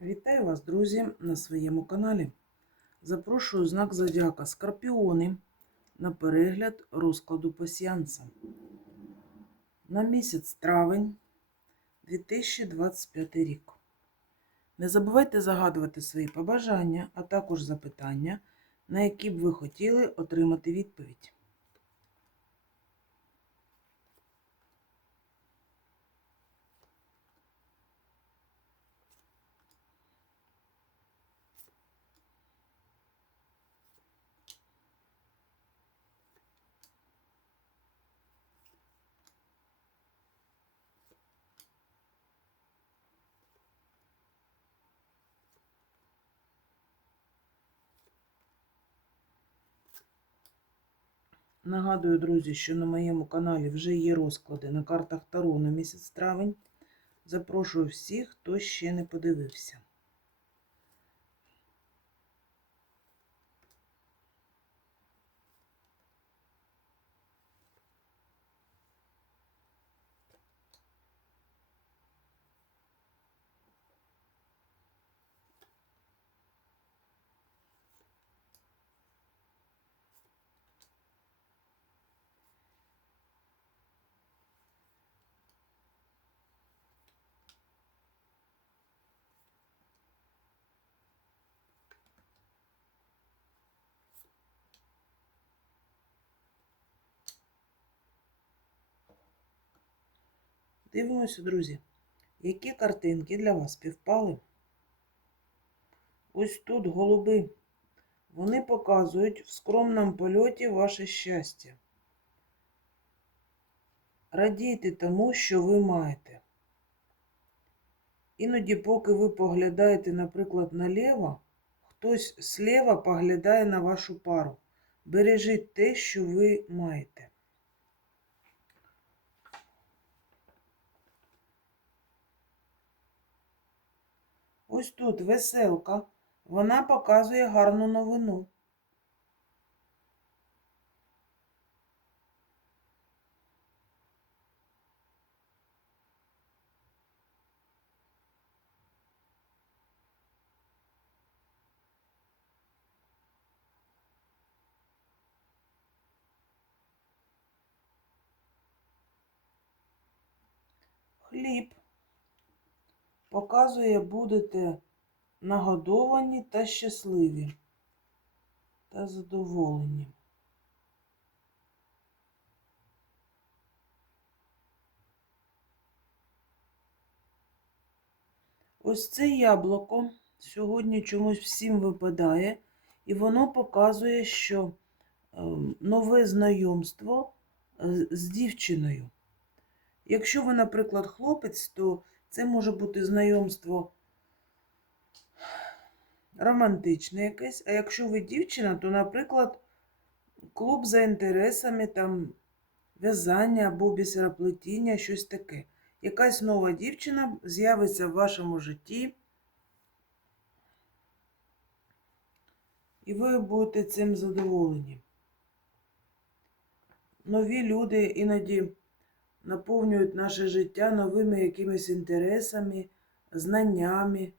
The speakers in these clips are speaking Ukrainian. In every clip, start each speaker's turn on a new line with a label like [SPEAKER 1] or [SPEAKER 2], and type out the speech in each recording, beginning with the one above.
[SPEAKER 1] Вітаю вас, друзі, на своєму каналі. Запрошую знак Зодіака Скорпіони на перегляд розкладу пасіанса на місяць травень 2025 рік. Не забувайте загадувати свої побажання, а також запитання, на які б ви хотіли отримати відповідь. Нагадую, друзі, що на моєму каналі вже є розклади на картах Таро на місяць травень. Запрошую всіх, хто ще не подивився. Дивимося, друзі, які картинки для вас співпали. Ось тут голуби. Вони показують в скромному польоті ваше щастя. Радійте тому, що ви маєте. Іноді, поки ви поглядаєте, наприклад, наліво, хтось сліва поглядає на вашу пару. Бережіть те, що ви маєте. Ось тут веселка. Вона показує гарну новину. Хліб показує, будете нагодовані та щасливі та задоволені. Ось це яблуко сьогодні чомусь всім випадає, і воно показує, що е, нове знайомство е, з дівчиною. Якщо ви, наприклад, хлопець, то це може бути знайомство романтичне якесь. А якщо ви дівчина, то, наприклад, клуб за інтересами, там в'язання або бісероплетіння, щось таке. Якась нова дівчина з'явиться в вашому житті, і ви будете цим задоволені. Нові люди іноді наповнюють наше життя новими якимись інтересами, знаннями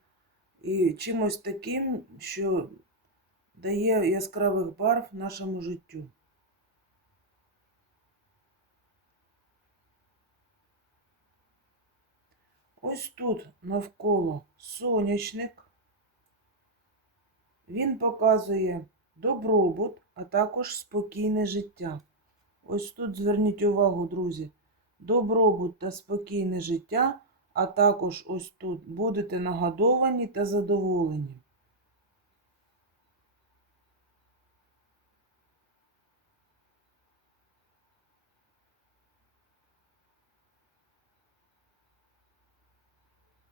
[SPEAKER 1] і чимось таким, що дає яскравих барв нашому життю. Ось тут навколо сонячник. Він показує добробут, а також спокійне життя. Ось тут зверніть увагу, друзі, добробут та спокійне життя, а також ось тут будете нагодовані та задоволені.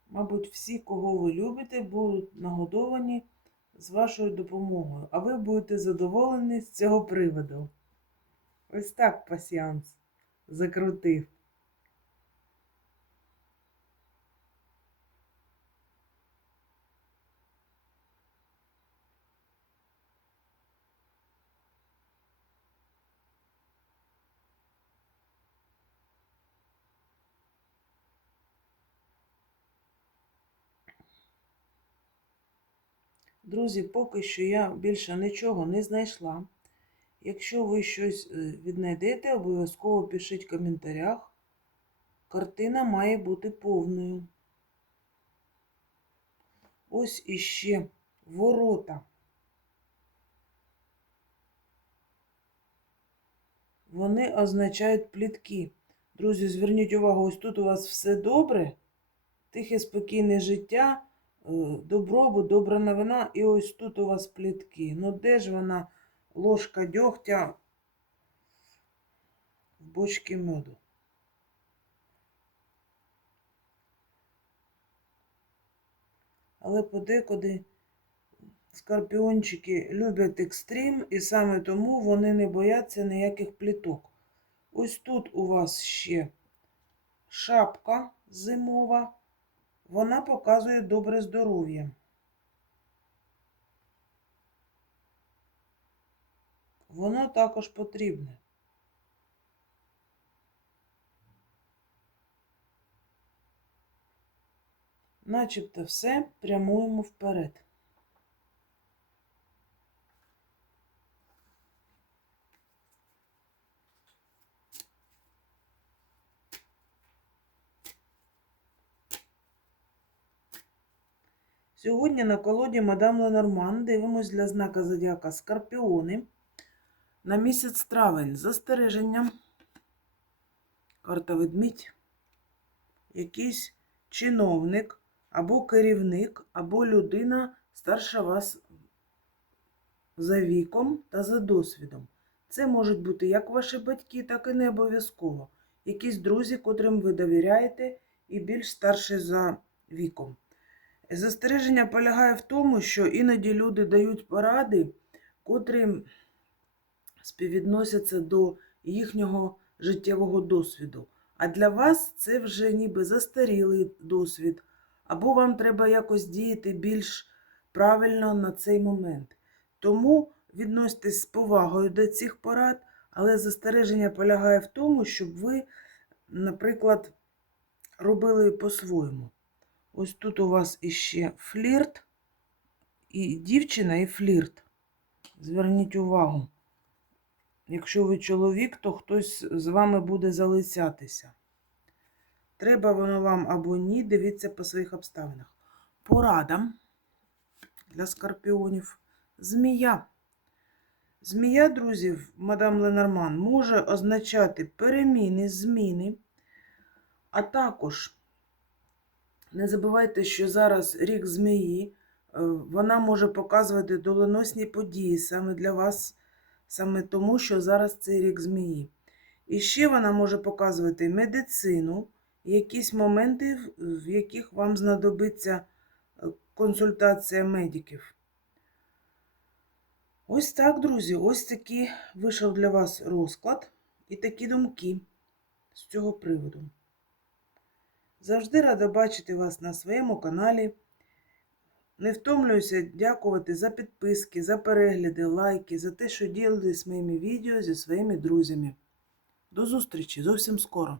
[SPEAKER 1] Мабуть, всі, кого ви любите, будуть нагодовані з вашою допомогою, а ви будете задоволені з цього приводу. Ось так пасіанс закрутив. Друзі, поки що я більше нічого не знайшла. Якщо ви щось е, віднайдете, обов'язково пишіть в коментарях. Картина має бути повною. Ось іще ворота. Вони означають плітки. Друзі, зверніть увагу, ось тут у вас все добре, тихе, спокійне життя, добробут, добра новина, і ось тут у вас плітки. Ну де ж вона ложка дьогтя в бочці меду? Але подекуди скорпіончики люблять екстрім, і саме тому вони не бояться ніяких пліток. Ось тут у вас ще шапка зимова. Вона показує добре здоров'я. Воно також потрібне. Начебто все прямуємо вперед. Сьогодні на колоді Мадам Ленорман дивимось для знака Зодіака Скорпіони на місяць травень. Застереження. Карта ведмідь. Якийсь чиновник або керівник, або людина старша вас за віком та за досвідом. Це можуть бути як ваші батьки, так і не обов'язково. Якісь друзі, котрим ви довіряєте, і більш старші за віком. Застереження полягає в тому, що іноді люди дають поради, котрі співвідносяться до їхнього життєвого досвіду. А для вас це вже ніби застарілий досвід, або вам треба якось діяти більш правильно на цей момент. Тому відноситесь з повагою до цих порад, але застереження полягає в тому, щоб ви, наприклад, робили по-своєму. Ось тут у вас іще флірт, і дівчина, і флірт. Зверніть увагу. Якщо ви чоловік, то хтось з вами буде залицятися. Треба воно вам або ні, дивіться по своїх обставинах. Порада для скорпіонів. Змія. Змія, друзі, мадам Ленорман, може означати переміни, зміни, а також не забувайте, що зараз рік змії, е, вона може показувати доленосні події саме для вас, саме тому, що зараз цей рік змії. І ще вона може показувати медицину, якісь моменти, в яких вам знадобиться е, консультація медиків. Ось так, друзі, ось такий вийшов для вас розклад і такі думки з цього приводу. Завжди рада бачити вас на своєму каналі. Не втомлююся дякувати за підписки, за перегляди, лайки, за те, що ділитесь моїми відео зі своїми друзями. До зустрічі зовсім скоро!